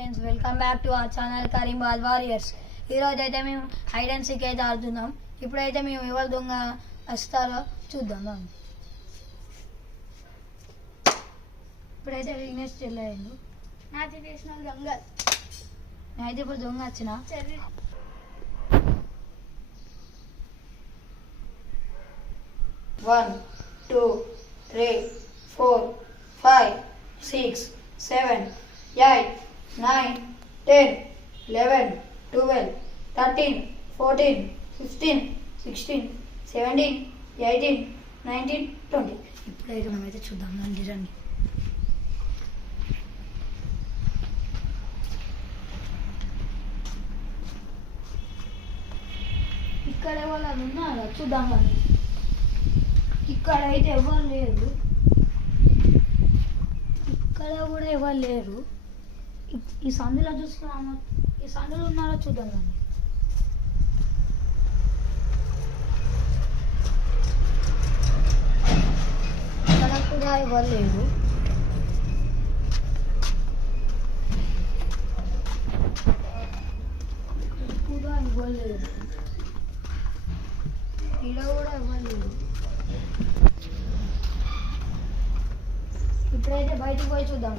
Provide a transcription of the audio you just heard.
Friends, welcome back to our channel Karimabad warriors. ఈరోజు అయితే మేము హైడ్ అండ్ సీక్ అయితే ఆడుతున్నాం. ఇప్పుడైతే మేము ఎవరు దొంగ వస్తారో చూద్దాం. ఇప్పుడైతే విఘ్నేష్ చెల్లెండు. నాది చేసిన దొంగ నేనైతే ఇప్పుడు దొంగ వచ్చిన. 1 2 3 4 5 6 7 8 9 10 11 12 13 14 15 16 17 18 19 20. ఇప్పుడైతే మనమైతే చూద్దాం. రండి. ఇక్కడ ఎవరు ఉన్నారా చూద్దాం. కానీ ఇక్కడ అయితే ఎవరు లేరు. ఇక్కడ కూడా ఎవరు లేరు. ఈ సందులో చూస్తున్నాము. ఈ సందులో ఉన్నారో చూద్దాం. కానీ ఇక్కడ కూడా ఎవరు లేరు. కూడా ఎవరు లేరు. ఇక్కడ కూడా ఎవరు లేరు. ఇప్పుడైతే బయటకు పోయి చూద్దాం.